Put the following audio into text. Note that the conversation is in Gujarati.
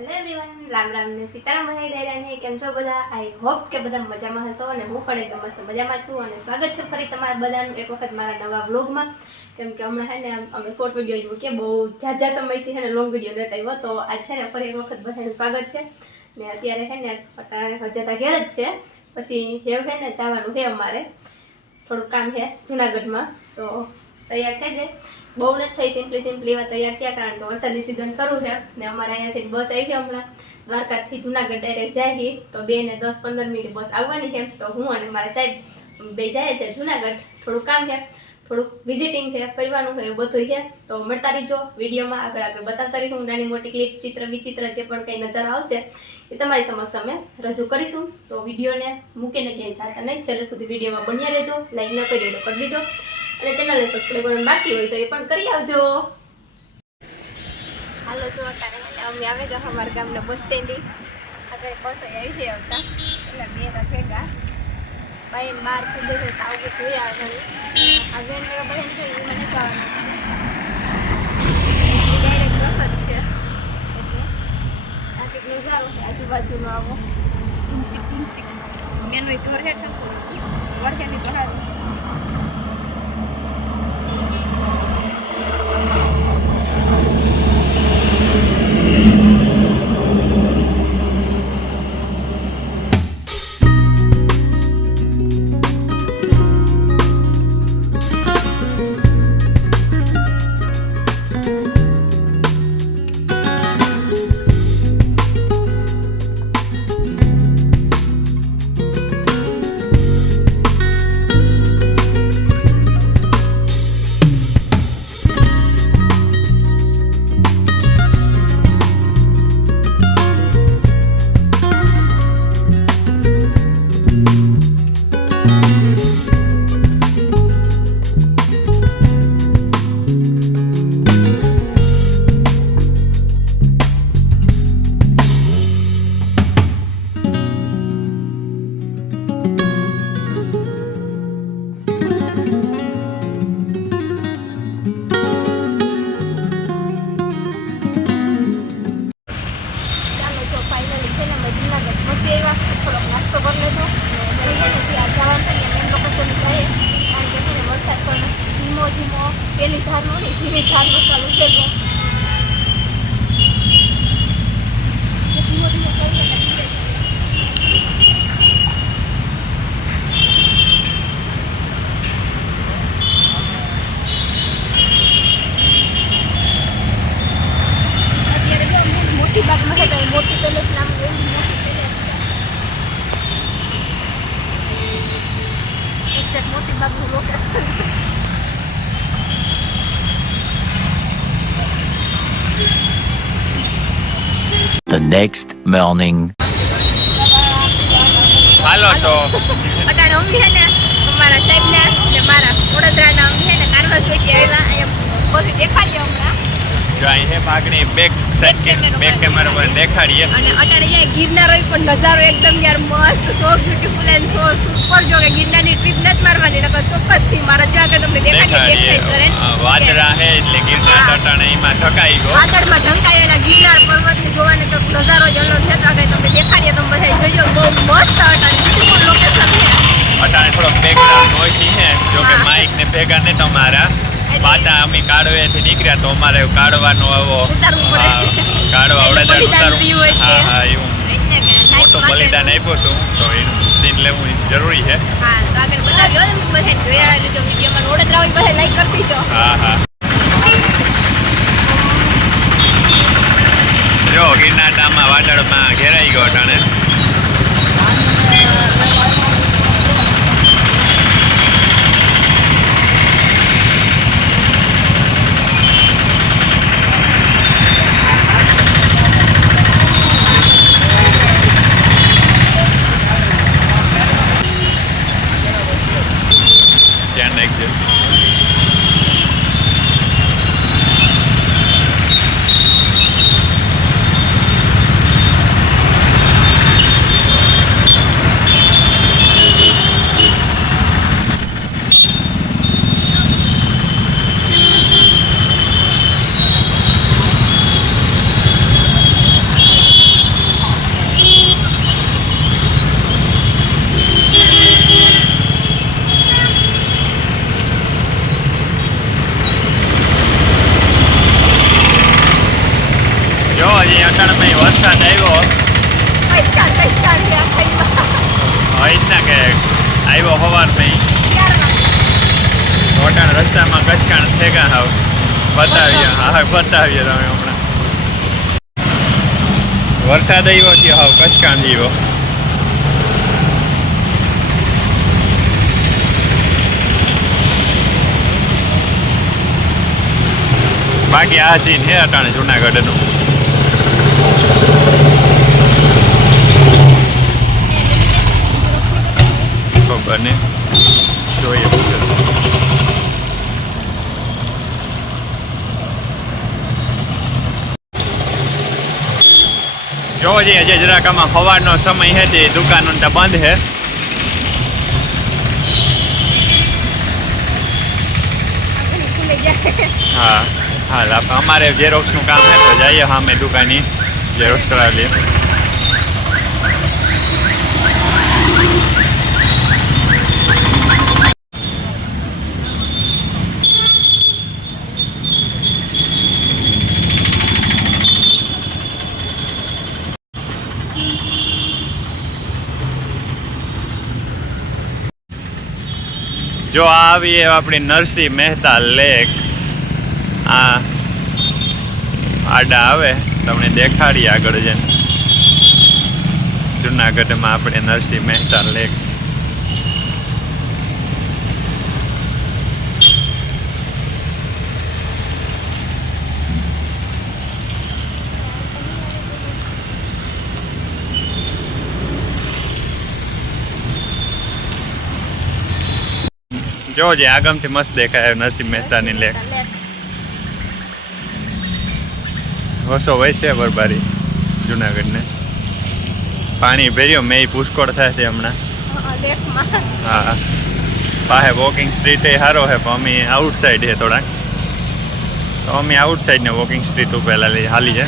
હેલો એવરીવન, રામ રામ ને સીતારામ ભાઈ ડાયરાને કેમ છો બધા? આઈ હોપ કે બધા મજામાં હશો અને હું પણ એકદમ મસ્ત મજામાં છું અને સ્વાગત છે ફરી તમારા બધાનું એક વખત મારા નવા વ્લોગમાં. કેમ કે હમણાં છે ને અમે શોર્ટ વિડીયો મૂકીએ, બહુ ઝાઝા સમયથી છે ને લોંગ વિડીયો લેતા આવ્યો, તો આજ છે ને ફરી એક વખત બધાનું સ્વાગત છે. ને અત્યારે છે ને જતા ઘેર જ છે, પછી હેવ છે ને જવાનું છે, અમારે થોડુંક કામ છે જુનાગઢમાં, તો તૈયાર થઈ જાય. બહુ નથી થઈ, સિમ્પલી એવા તૈયાર થયા, કારણ કે વરસાદની સિઝન શરૂ છે ને અમારે અહીંયાથી બસ આવી છે હમણાં દ્વારકાથી જુનાગઢ ડાયરેક્ટ જાય, તો 2 ને 10-15 મિનિટ બસ આવવાની છે. તો હું અને મારા સાહેબ બે જાય છે જુનાગઢ, થોડું કામ છે, થોડુંક વિઝિટિંગ છે, ફરવાનું છે, એવું બધું છે. તો મળતા રહીજો વિડીયોમાં, આગળ બતાવતા રહીશું નાની મોટી ક્લિપ, ચિત્ર વિચિત્ર જે પણ કંઈ નજારો આવશે એ તમારી સમક્ષ અમે રજૂ કરીશું. તો વિડીયોને મૂકીને ક્યાંય જાતા નહીં, છેલ્લે સુધી વિડીયોમાં બન્યા રહેજો. લાઈક ન કરી તો કરી દેજો અને ચેનલને સબસ્ક્રાઈબ કરવાનું બાકી હોય તો એ પણ કરી આવજો. હાલો જો અત્યારે અમે આવે ગયા અમારા ગામના બસ સ્ટેન્ડ, અત્યારે બસો આવી છે આવતા, એટલે બે ભેગા બાઈ બહાર કૂદે છે તો આવું જોયા ઘણી આ વેન લેવા બધા નીકળી મને જવાનું ડાયરેક્ટ બસ જ છે, એટલે આ કંઈક નજારો છે આજુબાજુનો આવો મેનો જોર છે વરસાદની તો સારું. પેલી ધારનો નહીં, ધીમી ધારનો ચાલુ છે તો ધીમો ધીમો ચાલુ છે. અત્યારે જો મોટી બાગમાં છે તો મોટી પેલેસ નામ એવું મોટી પેલેસ એક્ઝેક્ટ મોટી બાગનું લોકેશન. The next morning. હાલો તો અત્યારે અમી છે ને અમારા સાહેબને ને મારા વડોદરાના અમી છે ને કારવાસ વેઠી આવ્યા, અહીંયા બધું દેખાડીએ હમણાં. જો અહીં હે પાકની બેક સાઈડ બેક કેમેરા પર દેખાડીએ. અને અત્યારે અહીંયા ગિરનાર હોય પણ નજારો એકદમ યાર મસ્ત, so beautiful and so super. જો કે ગિરનારની ટ્રીપ નથી મારવાની, નકર ચોક્કસથી મારા જો આગળ તમને દેખાડીએ બેક સાઈડ કરે વાદળા હે એટલે ગિરનાર ટટાણે એમાં ઠકાઈ ગયો. વાદળમાં ઢંકાયેલા ગિરનાર પર્વતને જોવાને તો નજારો જ અલગ છે. તો આગળ તમને દેખાડીએ, તમે બધા જોજો, બહુ મસ્ત અત્યારે બ્યુટીફુલ લોકેશન છે. અટાણે થોડોક બેકગ્રાઉન્ડ નોઈઝી હે, જો કે માઇક ને ભેગા ને તમારા પાટા અમે કાઢવેથી નીકળ્યા તો અમારે કાઢવાનો આવો કાઢવા વડોદરા ઉતારવું. હા હા, એવું મોટું બલિદાન આપ્યું હતું તો એનું સીન લેવું જરૂરી છે. હા, તો આગળ બતાવ્યો ને બધા જોયા જો વિડીયોમાં વડોદરા હોય બધા લાઈક કરી દેજો. હા હા, જો ગિરનાર ધામમાં વાદળમાં ઘેરાઈ ગયો અટાણે. ધ્યાન રાખજો. હજી અટાણમાં વરસાદ આવ્યો કઈસ્કાર છે આ ખાઈમાં હોય જ ને કે આવ્યો સવાર નહીં અટાણ રસ્તામાં કસકાણ થેગા હાવ બતાવીએ હા બતાવીએ તમે હમણાં વરસાદ આવ્યો થયો હાવ કસકાણ જીવો બાકી આ સીન હે અટાણે જુનાગઢનું ખબર ને જોઈએ જોવો જઈએ હજી જરાક આમાં સવારનો સમય છે તે દુકાનો ત્યાં બંધ છે હા હા અમારે ઝેરોક્સનું કામ છે તો જઈએ હા અમે દુકાની ઝેરોક્સ કરાવી લઈએ જો આવીએ આપણી નરસિંહ મહેતા લેક આ આડા આવે તમને દેખાડીએ આગળ જઈને જુનાગઢમાં આપણે નરસિંહ મહેતા લેક જો જે આગમથી મસ્ત દેખાય નરસિંહ મહેતાની લેક વર્ષો વૈસે બરબારી જુનાગઢને પાણી ભર્યો મેં પુષ્કળ થાય છે હમણાં હા પાસે વોકિંગ સ્ટ્રીટ એ સારો છે પણ અમે આઉટસાઇડ છે થોડાક તો અમે આઉટસાઇડ ને વોકિંગ સ્ટ્રીટ ઉપર હાલી છે